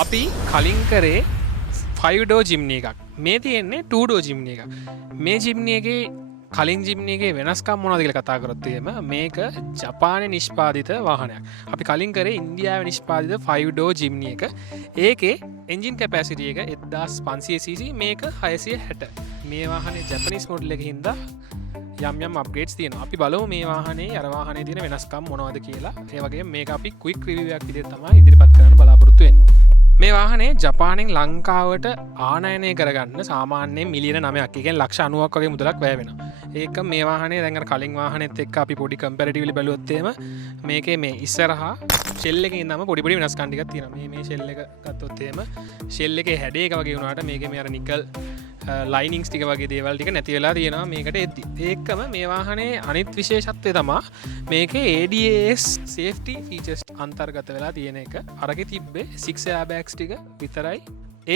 අපි කලින් කරේ 5 ඩෝ ජිම්නි එකක්. මේ තියෙන්නේ 2 ඩෝ ජිම්නි එකක්. මේ ජිම්නි එකේ කලින් ජිම්නි එකේ වෙනස්කම් මොනවද කියලා කතා කරොත් එහෙම මේක ජපානයේ නිෂ්පාදිත වාහනයක්. අපි කලින් කරේ ඉන්දියාවේ නිෂ්පාදිත 5 ඩෝ ජිම්නි එක. ඒකේ එන්ජින් කැපැසිටි එක 1500cc, මේක 660. මේ වාහනේ ජැපනීස් මොඩල් එකකින් හින්දා යම් අප්ග්‍රේඩ්ස් තියෙනවා. අපි බලමු මේ වාහනේ අර වාහනේ තියෙන වෙනස්කම් මොනවද කියලා. ඒ වගේම මේක අපි ක්වික් රිවිව් එකක් විදිහට තමයි ඉදිරිපත් කරන්න බලාපොරොත්තු වෙන්නේ. මේ වාහනේ ජපානෙන් ලංකාවට ආනයනය කරගන්න සාමාන්‍යයෙන් මිලියන 9ක්, ඒ කියන්නේ ලක්ෂ 90ක් වගේ මුදලක් වැය වෙනවා. ඒක මේ වාහනේ දැන් අර කලින් වාහනේත් එක්ක අපි පොඩි කම්පැරටිව්ලි බැලුවොත් එහෙම මේකේ මේ ඉස්සරහා ෂෙල් එකේ ඉඳන්ම පොඩි වෙනස්කම් ටිකක් තියෙනවා. මේ ෂෙල් එක ගත්තොත් එහෙම ෂෙල් එකේ හැඩේ එක වගේ වුණාට මේකේ මේ අර නිකල් ලයිනින්ග්ස් ටික වගේ දේවල් ටික නැති වෙලා තියෙනවා මේකට එද්දි. ඒකම මේ වාහනේ අනිත් විශේෂත්වය තමයි මේකේ ADAS safety features අන්තර්ගත වෙලා තියෙන එක. අරගේ තිබ්බේ 6 airbags ටික විතරයි.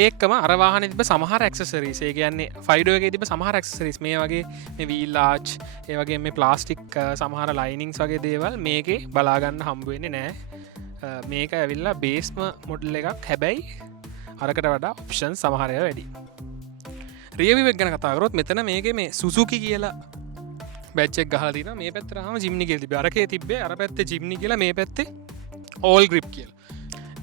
ඒකම අර වාහනේ තිබ්බ සමහර ඇක්සසරිස්, ඒ කියන්නේ 5 ඩෝ එකේ තිබ්බ සමහර ඇක්සසරිස් මේ වගේ මේ wheel arch, ඒ වගේ මේ ප්ලාස්ටික් සමහර ලයිනින්ග්ස් වගේ දේවල් මේකේ බලා ගන්න හම්බ වෙන්නේ නැහැ. මේක ඇවිල්ලා බේස්ම මොඩල් එකක්. හැබැයි අරකට වඩා ඔප්ෂන්ස් සමහර ඒවා වැඩි. රියවිව් එක ගැන කතා කරොත් මෙතන මේකේ මේ සුසුකි කියලා බැච් එක ගහලා තියෙනවා. මේ පැත්තට ආවම ජිම්නි කියලා තිබ්බේ. අරකේ තිබ්බේ අර පැත්තේ ජිම්නි කියලා, මේ පැත්තේ all grip කියලා.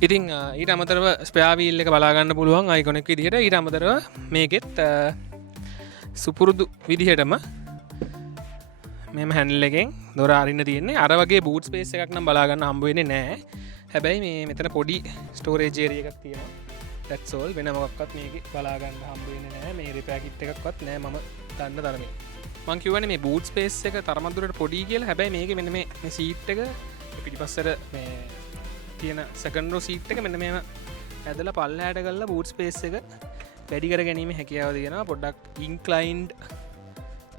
ඉතින් ඊට අමතරව ස්පෙයා වීල් එක බලා ගන්න පුළුවන් අයිකොනික් විදිහට. ඊට අමතරව මේකෙත් සුපුරුදු විදිහටම මෙම හැන්ඩල් එකෙන් දොර අරින්න තියෙන්නේ. අර වගේ බූට් ස්පේස් එකක් නම් බලා ගන්න හම්බ වෙන්නේ නැහැ. හැබැයි මේ මෙතන පොඩි ස්ටෝරේජ් ඒරියා එකක් තියෙනවා. that's all. වෙන මොකක්වත් මේක බලා ගන්න හම්බ වෙන්නේ නැහැ. මේ රිපෙයාර් කිට් එකක්වත් නැහැ මම දන්න තරමේ. මම කියවනේ මේ බූට් ස්පේස් එක තරමක් දුරට පොඩි කියලා. හැබැයි මේකේ මෙන්න මේ සීට් එක පිටිපස්සට මේ තියෙන සෙකන්ඩ් රෝ සීට් එක මෙන්න මේව ඇදලා පල්ලෙහාට ගල්ලා බූට් ස්පේස් එක වැඩි කර ගැනීම හැකියාව තියෙනවා. පොඩ්ඩක් ඉන්ක්ලයින්ඩ්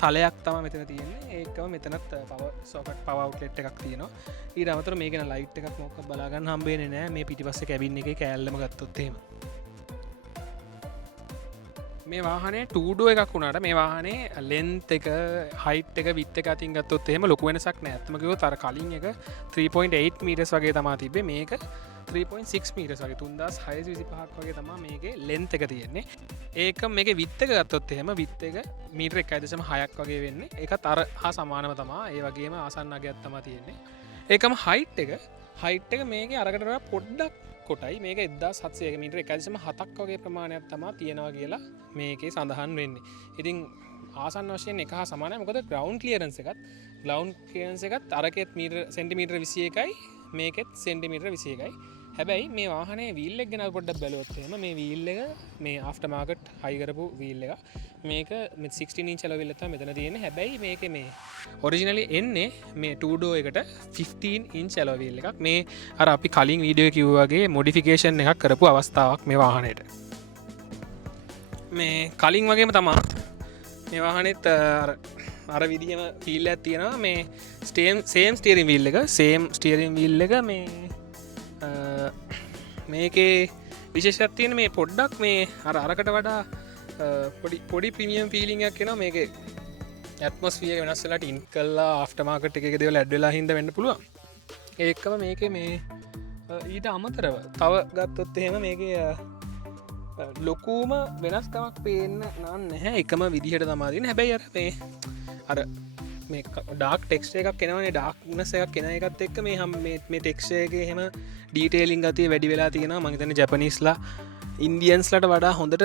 තලයක් තමයි මෙතන තියෙන්නේ. ඒකම මෙතනත් පවර් සොකට් පවර් අවුට්ලට් එකක් තියෙනවා. ඊට අමතරව මේකේ න ලයිට් එකක් මොකක්ද බලා ගන්න හම්බ වෙන්නේ නැහැ. මේ පිටිපස්සේ කැබින් එකේ කෑල්ලම ගත්තොත් එහෙම. මේ වාහනේ 2 ඩෝ එකක් වුණාට මේ වාහනේ ලෙන්ත් එක, හයිට් එක, විඩ්ත් එක අතින් ගත්තොත් එහෙම ලොකු වෙනසක් නැහැ. අත්ම කිව්වොත් අර කලින් එක 3.8 මීටර්ස් වගේ තමයි තිබ්බේ. මේක 3.6 මීටර්ස් වගේ 3625ක් වගේ තමයි මේකේ ලෙන්ත් එක තියෙන්නේ. ඒකම මේකේ විඩ්ත් එක ගත්තොත් එහෙම විඩ්ත් එක මීටර 1.6ක් වගේ වෙන්නේ. ඒකත් අර හා සමානව තමයි. ඒ වගේම ආසන්න අගයක් තමයි තියෙන්නේ. ඒකම හයිට් එක මේකේ අරකට වඩා පොඩ්ඩක් කොටයි. මේක 1700 මීටර 1.7ක් වගේ ප්‍රමාණයක් තමයි තියෙනවා කියලා මේකේ සඳහන් වෙන්නේ. ඉතින් ආසන්න වශයෙන් එක හා සමානයි. මොකද ග්‍රවුන්ඩ් ක්ලියරන්ස් එකත් අරකෙත් සෙන්ටිමීටර 21යි, මේකෙත් සෙන්ටිමීටර 21යි. හැබැයි මේ වාහනේ වීල් එක ගැන පොඩ්ඩක් බැලුවොත් එහෙම මේ වීල් එක මේ ආෆ්ටර් මාකට් හයි කරපු වීල් එක. මේක 16 ඉන්ච් ඇලොයි වීල් එක තමයි මෙතන තියෙන්නේ. හැබැයි මේකේ මේ ඔරිජිනලි එන්නේ මේ 2 ඩෝ එකට 15 ඉන්ච් ඇලොයි වීල් එකක්. මේ අර අපි කලින් වීඩියෝ එකේ කිව්වා වගේ මොඩිෆිකේෂන් එකක් කරපු අවස්ථාවක් මේ වාහනේට. මේ කලින් වගේම තමයි මේ වාහනේත් අර විදිහම ෆීල් එකක් තියෙනවා. මේ සේම් ස්ටියරින් වීල් එක, මේ මේකේ විශේෂයක් තියෙන මේ පොඩ්ඩක් මේ අරකට වඩා පොඩි ප්‍රීමියම් ෆීලිං එකක් එනවා. මේකේ ඇට්මොස්ෆියර් වෙනස් වෙලා ටින් කළා ආෆ්ටර් මාකට් එකේ දේවල් ඇඩ් වෙලා හින්දා වෙන්න පුළුවන්. ඒකම මේකේ මේ ඊට අමතරව තව ගත්තොත් එහෙම මේකේ ලොකුම වෙනස්කමක් පේන්න නැහැ. එකම විදිහට තමයි තියෙන්නේ. හැබැයි අර මේ ඩාර්ක් ටෙක්ස්චර් එකක් එනවනේ, ඩාර්ක්නස් එකක් එන එකත් එක්ක මේ ටෙක්ස්චර් එකේ එහෙම ඩීටේලින් ගතිය වැඩි වෙලා තියෙනවා. මම හිතන්නේ ජැපනීස්ලා ඉන්දියන්ස්ලට වඩා හොඳට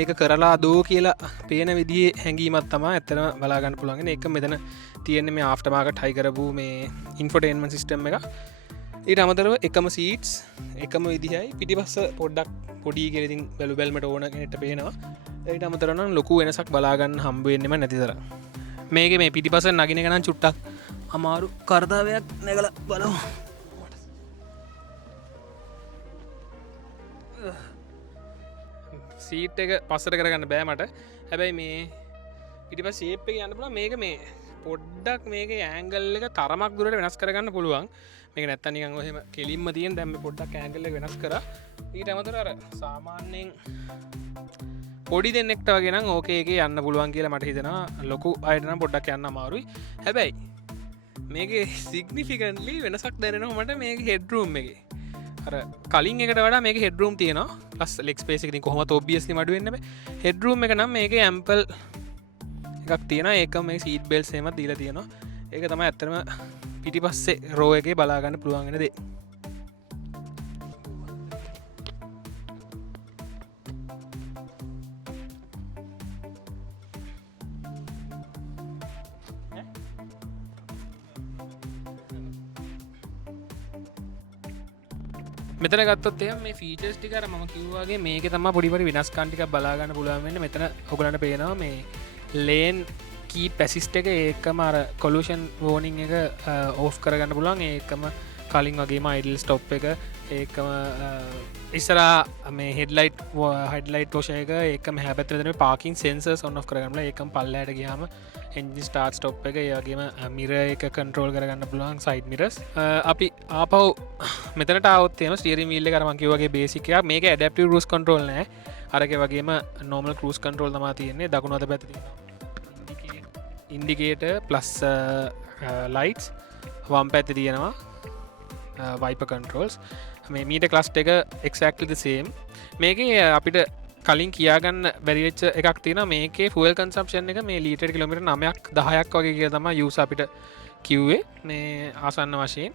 ඒක කරලා දෝ කියලා පේන විදිහේ හැඟීමක් තමයි ඇත්තටම බලා ගන්න පුළුවන්. ඒක මෙතන තියෙන්නේ මේ ආෆ්ටර් මාකට් හයි කරපු මේ ඉන්ෆෝටේන්මන්ට් සිස්ටම් එක. ඊට අමතරව එකම සීට්ස්, එකම විදිහයි. පිටිපස්ස පොඩ්ඩක් පොඩි කියලා ඉතින් බැලුමට ඕන කෙනෙක්ට පේනවා. ඊට අමතරව නම් ලොකු වෙනසක් බලා ගන්න හම්බ වෙන්නෙම නැති තරම්. මේකේ මේ පිටිපස්ස නගින එක නම් චුට්ටක් අමාරු කාර්යයක් නැගලා බලමු. සීට් එක පස්සට කරගන්න බෑ මට. හැබැයි මේ පිටිපස්ස ෂේප් එක යන්න පුළුවන්. මේක මේ පොඩ්ඩක් මේකේ ඇන්ගල් එක තරමක් දුරට වෙනස් කරගන්න පුළුවන්. මේක නැත්තම් නිකන් ඔහෙම කෙලින්ම තියෙන. දැන් මේ පොඩ්ඩක් ඇන්ගල් එක වෙනස් කරා. ඊට අමතරව අර සාමාන්‍යයෙන් පොඩි දෙන්නෙක්ට වගේ නම් ඕකේ එකේ යන්න පුළුවන් කියලා මට හිතෙනවා. ලොකු අයට නම් පොඩ්ඩක් යන්න අමාරුයි. හැබැයි මේකේ සිග්නිෆිකන්ට්ලි වෙනසක් දැනෙනවා මට මේකේ හෙඩ් රූම් එකේ. අර කලින් එකට වඩා මේක හෙඩ්රූම් තියෙනවා ලස් ලෙක් ස්පේස් එකකින් කොහොමද ඔබ්වියස්ලි මඩු වෙන්නේ හෙඩ්රූම් එක නම් මේකේ ඇම්පල් එකක් තියෙනවා ඒක මේ සීට් බෙල්ට්ස් එහෙමත් දීලා තියෙනවා ඒක තමයි ඇත්තටම පිටිපස්සේ රෝ එකේ බලා ගන්න පුළුවන් වෙන දේ මෙතන ගත්තොත් එහෙනම් මේ ෆීචර්ස් ටික අර මම කිව්වාගේ මේකේ තමයි පොඩි පොඩි වෙනස්කම් ටිකක් බලා ගන්න පුළුවන් වෙන්නේ මෙතන ඔයගලන්ට පේනවා මේ ලේන් කීප් ඇසිස්ට් එක ඒකම අර කොලූෂන් වෝනින් එක ඕෆ් කරගන්න පුළුවන් ඒකම කලින් වගේම අයිඩල් ස්ටොප් එක ඒකම ඉස්සරහා මේ හෙඩ්ලයිට් වොෂර් එක ඒකම හැබැයි මෙතන පාකින් සෙන්සර්ස් ඔන් ඔෆ් කරගන්න ඒකම පල්ලයට ගියාම එන්ජින් ස්ටාර්ට් ස්ටොප් එක ඒ වගේම මිරර් එක කන්ට්‍රෝල් කරගන්න පුළුවන් සයිඩ් මිරර්ස් අපි ආපහු මෙතනට આવොත් එහෙම ස්ටියරින් වීල් එක අර මම කිව්වාගේ බේසික් එක මේක ඇඩැප්ටිව් ක්‍රූස් කන්ට්‍රෝල් නෑ අරගේ වගේම නෝමල් ක්‍රූස් කන්ට්‍රෝල් තමයි තියෙන්නේ දකුණු අත පැත්තේ තියෙනවා ඉන්ඩිකේටර් ප්ලස් ලයිට්ස් වම් පැත්තේ තියෙනවා වයිපර් කන්ට්‍රෝල්ස් මේ මීටර් ක්ලස්ටර් එක exactly the same මේකේ අපිට කලින් කියාගන්න බැරිවෙච්ච එකක් තියෙන මේකේ ෆුවල් කන්සම්ප්ෂන් එක මේ ලීටර් කිලෝමීටර් 9ක් 10ක් වගේ කියලා තමයි යූස් අපිට කිව්වේ මේ ආසන්න වශයෙන්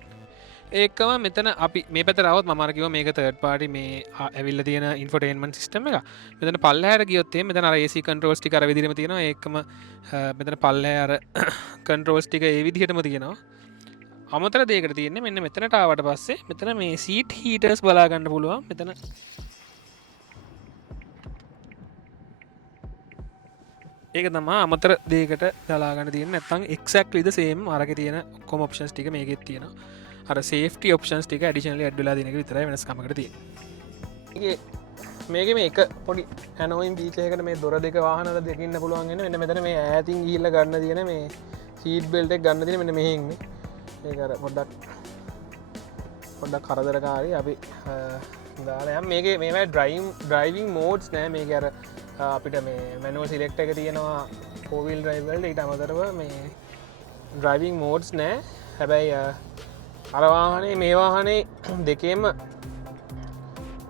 ඒකම මෙතන අපි මේ පැත්තට આવොත් මම අර කිව්වා මේක තර්ඩ් පාර්ටි මේ ඇවිල්ලා තියෙන ඉන්ෆෝටේන්මන්ට් සිස්ටම් එක මෙතන පල්ලෙහාට ගියොත් එහෙනම් මෙතන අර AC කන්ට්‍රෝල්ස් ටික අර විදිහටම තියෙනවා ඒකම මෙතන පල්ලෙහා අර කන්ට්‍රෝල්ස් ටික ඒ විදිහටම තියෙනවා අමතර දෙයකට තියෙන්නේ මෙන්න මෙතනට ආවට පස්සේ මෙතන මේ සීට් හීටර්ස් බලා ගන්න පුළුවන් මෙතන ඒක තමයි අමතර දෙයකට දාලාගන්න තියෙන නැත්නම් exactly the same අරගේ තියෙන ඔක්කොම options ටික මේකෙත් තියෙනවා අර safety options ටික additionally add වෙලා දෙන එක විතරයි වෙනස්කමකට තියෙන්නේ මේකේ මේ එක පොඩි annoying feature එකකට මේ දොර දෙක වාහන වල දෙකින්න පුළුවන් වෙන මෙන්න මෙතන මේ ඈතින් ගිහිල්ලා ගන්න තියෙන මේ seat belt එක ගන්න තියෙන මෙන්න මෙහෙන් මේක අර පොඩ්ඩක් කරදරකාරී අපි දාලා යම් මේකේ මේවා driving modes නෑ මේක අර අපිට මේ මැනුවල් සිලෙක්ටර් එක තියෙනවා four wheel drive වලට ඊට අමතරව මේ driving modes නෑ හැබැයි අර වාහනේ මේ වාහනේ දෙකේම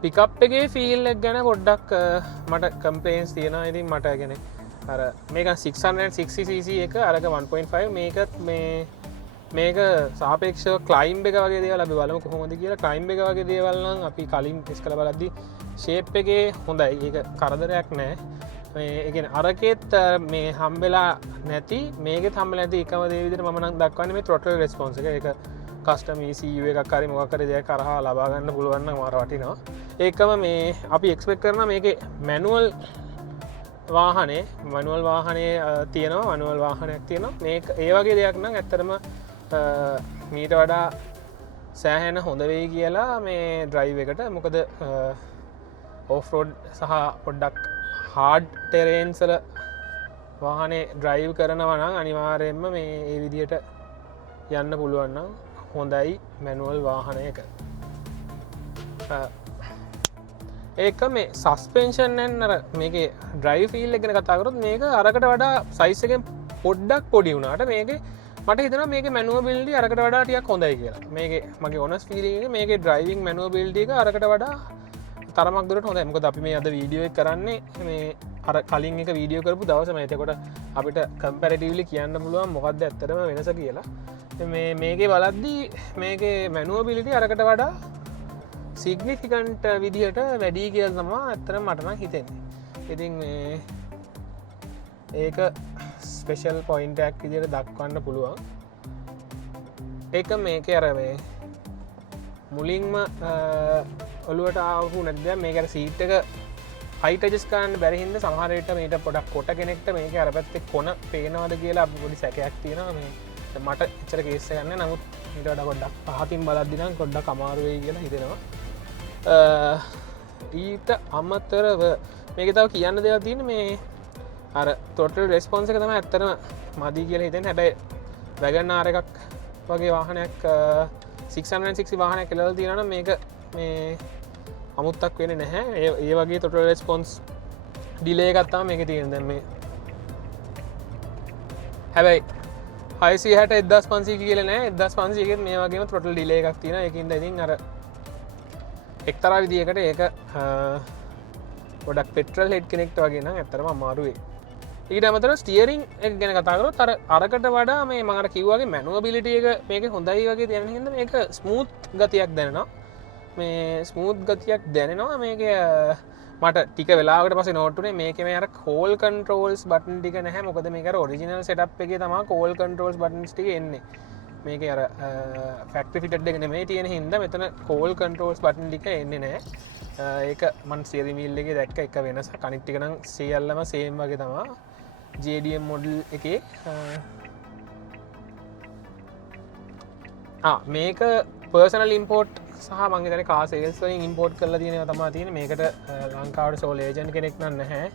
පිකප් එකේ ෆීල් එක ගැන පොඩ්ඩක් මට කම්ප්ලේන්ස් තියෙනවා ඉතින් මට ගැන අර මේක 660cc එක අරක 1.5 මේක සාපේක්ෂව ක්ලයිම්බ් එක වගේ දේවල් අපි බලමු කොහොමද කියලා ක්ලයිම්බ් එක වගේ දේවල් නම් අපි කලින් ටෙස්ට් කරලා බලද්දි ෂේප් එකේ හොඳයි ඒක කරදරයක් නෑ මේ ඒ කියන්නේ අරකෙත් මේ හම්බෙලා නැති මේකෙත් හම්බෙලා නැති එකම දේ විදිහට මම නම් දක්වන්නේ මේ throttle response එක ඒක කස්ටම් ECU එකක් හරි මොකක් හරි දෙයක් කරහා ලබා ගන්න පුළුවන් නම් මාර වටිනවා ඒකම මේ අපි එක්ස්පෙක්ට් කරනවා මේකේ මැනුවල් වාහනේ තියෙනවා මැනුවල් වාහනයක් තියෙනවා මේක ඒ වගේ දෙයක් නම් ඇත්තටම මීට වඩා සෑහෙන හොඳ වෙයි කියලා මේ ඩ්‍රයිව් එකට මොකද ඕෆ් රෝඩ් සහ පොඩ්ඩක් හාඩ් ටෙරේන්ස් වල වාහනේ ඩ්‍රයිව් කරනවා නම් අනිවාර්යයෙන්ම මේ ඒ විදිහට යන්න පුළුවන් නම් හොඳයි මැනුවල් වාහනයක ඒක මේ සස්පෙන්ෂන් නැන් අර මේකේ ඩ්‍රයිව් ෆීල් එක ගැන කතා කරොත් මේක අරකට වඩා සයිස් එකෙන් පොඩ්ඩක් පොඩි වුණාට මේකේ මට හිතෙනවා මේකේ මැනුවබිලිටි අරකට වඩා ටිකක් හොඳයි කියලා මේකේ මගේ ඔනස් ෆීලිං එක මේකේ ඩ්‍රයිවිං මැනුවබිලිටි එක අරකට වඩා තරමක් දුරට හොඳයි මොකද අපි මේ අද වීඩියෝ එක කරන්නේ මේ අර කලින් එක වීඩියෝ කරපු දවසම එතකොට අපිට කම්පැරටිව්ලි කියන්න පුළුවන් මොකක්ද ඇත්තටම වෙනස කියලා මේකේ බලද්දී මේකේ මැනුවබිලිටි අරකට වඩා සිග්නිෆිකන්ට් විදිහට වැඩි කියලා තමයි ඇත්තටම මට නම් හිතෙන්නේ ඉතින් මේ ඒක ස්පෙෂල් පොයින්ට් එකක් විදිහට දක්වන්න පුළුවන් ඒක මේකේ අර මේ මුලින්ම ඔලුවට ආපු නැද්ද මේක අර සීට් එක හයිට් ඇඩ්ජස්ට් කරන්න බැරි හින්දා සමහර විට මේක පොඩක් කොට කෙනෙක්ට මේක අර පැත්තේ කොන පේනවද කියලා අපි පොඩි සැකයක් තියෙනවා මේ මට එච්චර කේස් එකක් නැහැ නමුත් ඊට වඩා පොඩ්ඩක් පහතින් බලද්දි නම් පොඩ්ඩක් අමාරු වෙයි කියලා හිතෙනවා ඊට අමතරව මේක තව කියන්න දෙයක් තියෙන මේ අර total response එක තමයි ඇත්තටම මදි කියලා හිතෙන්නේ හැබැයි WagonR එකක් වගේ වාහනයක් 660 වාහනයක් කියලා තියෙනවා නම් මේක මේ අමුත්තක් වෙන්නේ නැහැ ඒ වගේ total response delay එකක් තමයි මේකේ තියෙන දැන් මේ හැබැයි 660 1500 කියලා නෑ 1500 එකෙත් මේ වගේම throttle delay එකක් තියෙනවා ඒකින්ද ඉතින් අර එක්තරා විදිකට ඒක ගොඩක් පෙට්‍රල් හෙඩ් කෙනෙක්ට වගෙන ඇතරම අමාරුවේ ඊට අමතර ස්ටියරිං ගැන කතාකරොත් තර අරකට වඩා මේ මඟට කිව්වාගේ මැනුව බිලිටිය එක මේක හොඳයි වගේ දැන හිද මේක ස්මූත් ගතියක් දැනෙනවා මේ ස්මූත් ගතියක් දැනෙනවා මේක මට ටික වෙලාට පස නෝටනේ මේක මේ කෝල් කන්ට්‍රෝල්ස් බටන් ටික නැහැ මොකද මේක ඔරිජිනල් සටප් එක තම කෝල් කන්ට්‍රෝල්ස් බටන්ස් ටික එන්නේ මේක අර ෆක්ටි ෆිට එකන මේ තියෙන හිද මෙතන කෝල් කන්ට්‍රෝල්ස් බටන් ටික එන්නේ නෑ ඒක මන් සිරිමිල්ලගේ දැක්ක එක වෙනස කනික්ටිකනම් සියල්ලම සේම් වගේ තමා ජඩම් මොඩල් එක මේක පර්සනල් ඉම්පෝට් සහ මංගේතන කාසේල්ස්වලින් ඉම්පෝට් කරලා තියෙන තමා තියෙන මේකට ලංකාවට සෝල් ඒජන් කෙනෙක් නන්න හැ